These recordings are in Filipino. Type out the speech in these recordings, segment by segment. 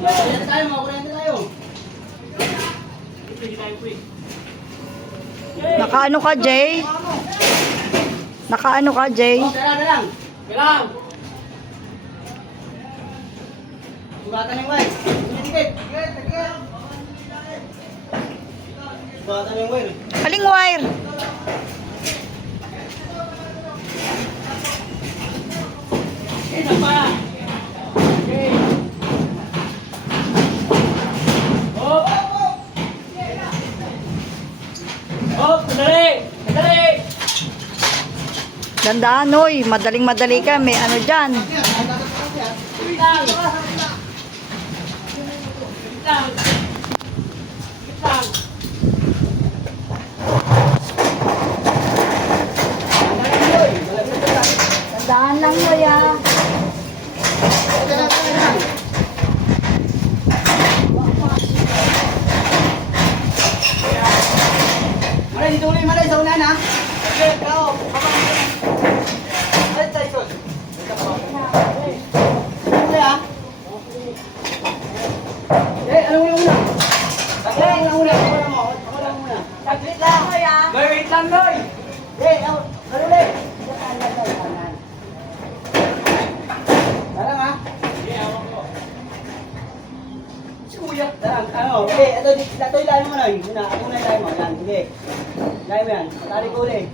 Kuryente tayo, mga kuryente tayo. Nakaano ka, Jay? Nakaano ka, Jay? Oh, kailangan lang. Kailangan. Sugatan yung wire. Dikit. Sugatan yung wire. Aling wire? Ito pa. Okay. Hop. Hop, madali. Madali. Dandaan, oy. Madaling-madali ka. May ano dyan. Lang. Lang. Lang. Dandaan lang, oy, ah. Maray, dito ulit, Maray, sa unahan, ha? Okay, kao. Ay, Tyson. Okay, ha? Ano muna muna? Ako lang muna. Ako lang muna. Saglit lang, oy, ah. Loy, wait lang, Loy. Ano ulit? Darang, ha? Kuya, darang, okay, ito ilalim mo na, muna, ako na ilalim mo, yan, sige. Ilalim mo yan, matali ko ulit.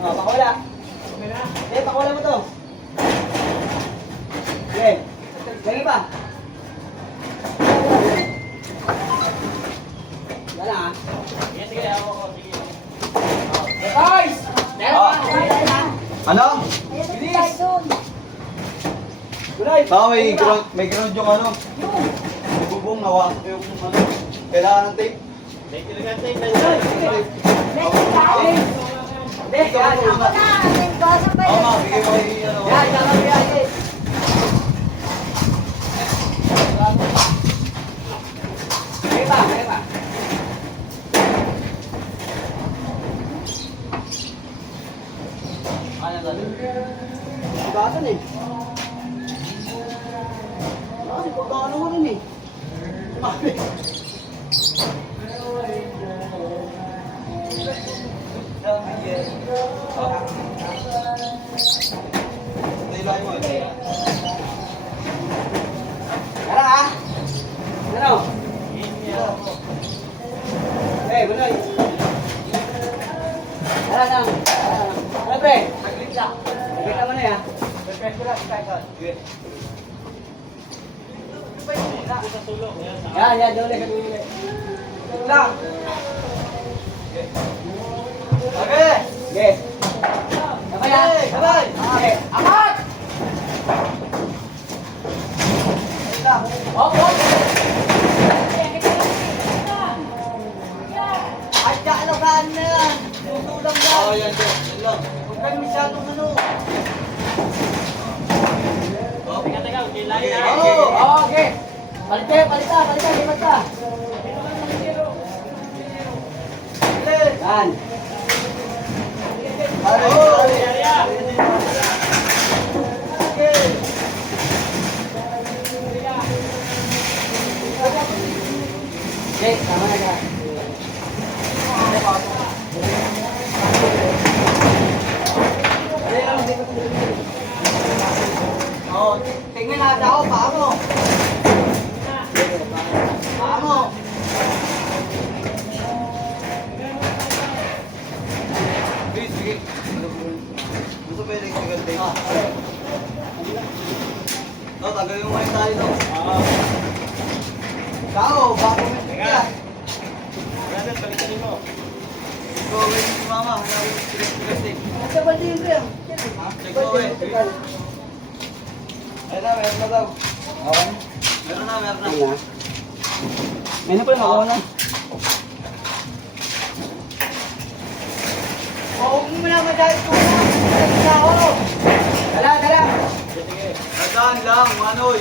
Pakawala. Okay, pakawala mo to. Okay, lagi pa. Darang, ha? Sige, ako, sige. Guys! Ano? Bilis! Gulay! May ground yung ano. May bubong, nawasak yung ano. Kailangan ng tape. Hindi, yan. Oo, bigay mo yung ano. Yan, yan. Lagi pa, lagi pa. Ano natin? Sugatan eh. Kasi pagkano mo rin eh. Nailayin mo. Tara ha? Ano? Eh, Bunoy. Tara lang. Ano pre? Saglit lang. Saglit naman na ya. Refresh ko lang. Sige. Yan, dole ka dole. Lang. Okay! Okay. Sabay ha? Sabay! Okay. Angat! Hop, hop! Ay, kaalokan na yan. Tutulang lang. Oo, yan. Yan lang. Huwag kayo masyadong ano. Okay. Okay. Palita. Lipat ka. Yan. Okay, tama na ka. Oh, tingnan natin ako, paa mo. Paa mo. Sige. Gusto pa yung electrical tape? No, tagalin mo yung tayo, no? Ikaw, bako mo yan. Go away si mama. Hanapin yung electrical tape. Sa balde yun, Rio. Check go away. Ayun na, meron na daw. Okay. Meron na. May na pala makuha na. Huwag mo na madahil ko na. Dala. Nadaan lang, Manoy.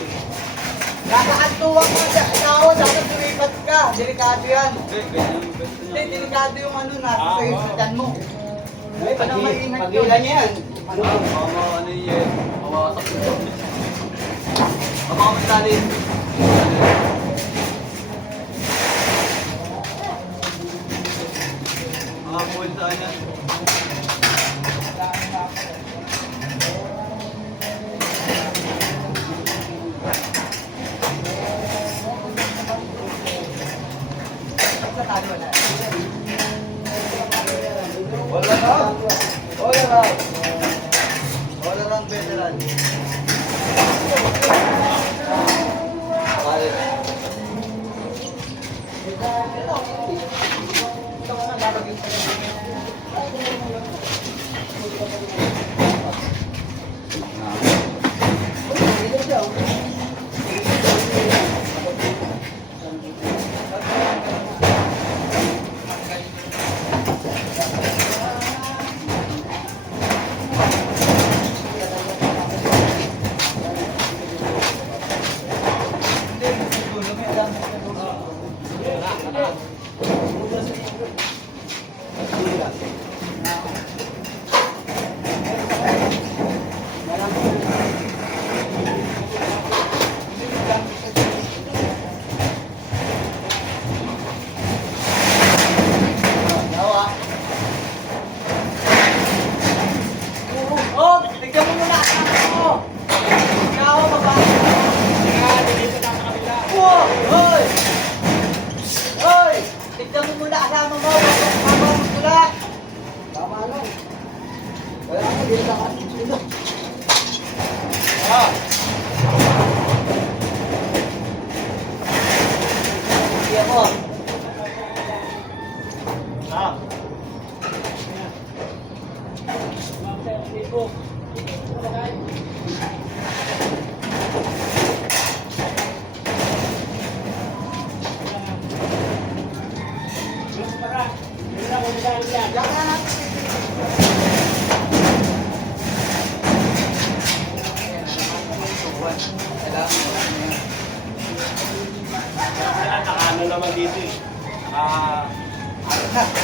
Nakakantuwang mo sa tao, dapat tumipat ka. Delikado yan. Ganyan yung best Hindi, niya. delikado yung ano, nasa sa'yo sa dyan mo. Ay, Anong maingat yun? Pag-ilan niya yan. Mama, ano yun? Mawasak yun. Mama, may tali. Mga puwin saan yan? Wala lang. Wala lang. Wala lang, veteran. Balik. Oh, tignan mo muna ako. Ikaw, babae. Wow! Hoy! Hoy! Tignan mo muna kasama mo. Habang mula. Tama lang. Kaya ako, hindi na sino. Ah! Hindi ako. Ah! Ano naman dito eh.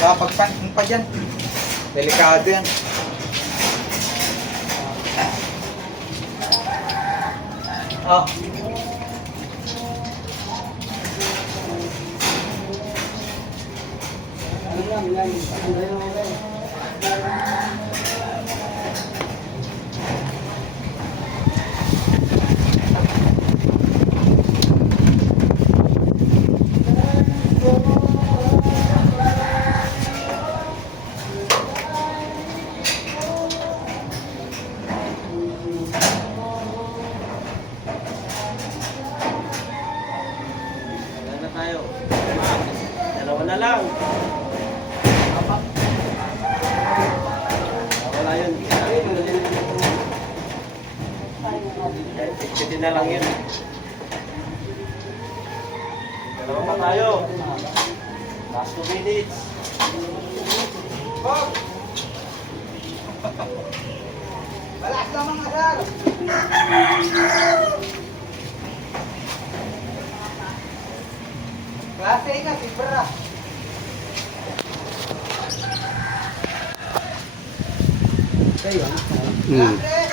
Kapagpangin pa dyan. Delikado yan. Oh. Wala na tayo. Dalawa na lang. Wala yun. Pwede na lang yun. Dalawa pa tayo. Last 2 minutes. Balas lang mga sir. Klase ka, sibra. Kayo, Klase.